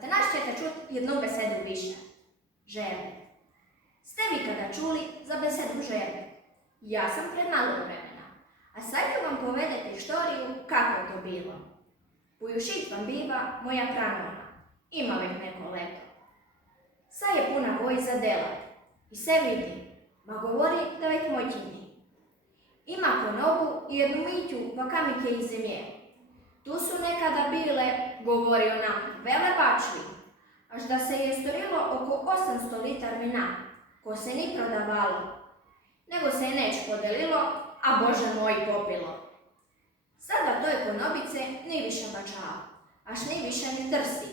te naš ćete čuti jednu besedu više. Žerbet. Ste vi kada čuli za besedu žerbet? Ja sam pred malo vremena, a sad ću vam povedeti štoriju kako je to bilo. Pujušit vam biva moja pranona, ima već neko leto. Sad je puna voj za delat i se vidi, ma govori da već moćini. Ima konobu i jednu miću vakamike iz zemlje. Tu su nekada bile, govori ona, vele bačvi, až da se je storilo oko 800 litar vina, ko se ni prodavalo, nego se je neć podelilo, a Bože moj popilo. Sada toj konobice ni više bačava, až ni više ni trsi,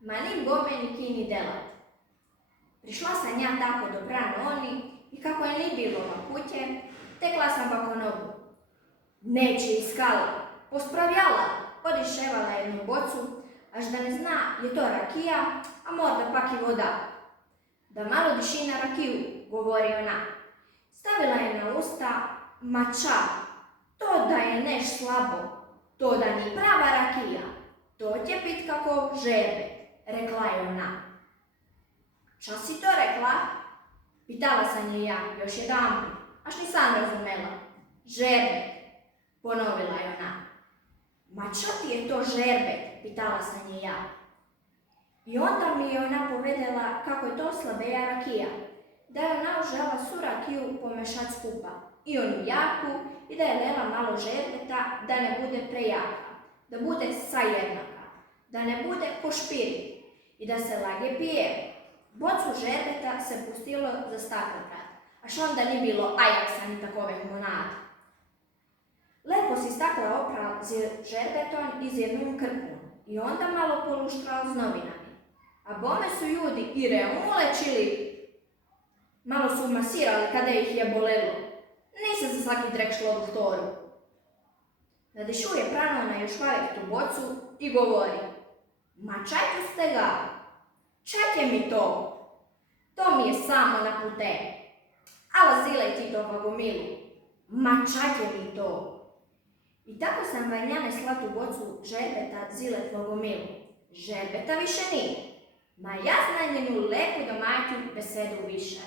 ma ni bome ni kini delat. Prišla sam ja tako do pranoni i kako je ni bilo na kuće, tekla sam ba konobu. Neće iskala, pospravljala, podiševala jednu bocu, až da ne zna je to rakija, a možda pak i voda. Da malo diši na rakiju, govori ona. Stavila je na usta, ma ča, to da je neš slabo, to da ni prava rakija, to će bit kako žerbet, rekla je ona. Ča si to rekla? Pitala sam je ja još jedanput, až nisam razumela. Žerbet, ponovila je ona. Ma čo ti je to žerbet? Pitala sam je ja. I onda mi je ona povedela kako je to slabeja rakija, da je ona žela svu rakiju pomešat skupa, i onu jaku, i da je lela malo žerbeta, da ne bude prejaka, da bude sajednaka, da ne bude ko špirit i da se lage pije. Bocu žerbeta se pustilo za stakoprat, až onda ni bilo ajaksa ni takove monade. Lepo si stakla opral žerbetom iz jednom krpom i onda malo poluštrao s novinami. A bome su ljudi i reumulečili, malo su masirali kada ih je bolelo. Nise za svaki drek šlo doktoru. Nadešuje pranona još uvijek tu bocu i govori. Ma čajte ste ga, čajte mi to. To mi je samo na pute. Ala zilej ti to vagomilu. Ma čajte mi to. I tako sam Vanja nesla tu bocu žerbeta zile tvogomilu. Žerbeta više nije. Ma ja znam njenu lepu domaću besedu više.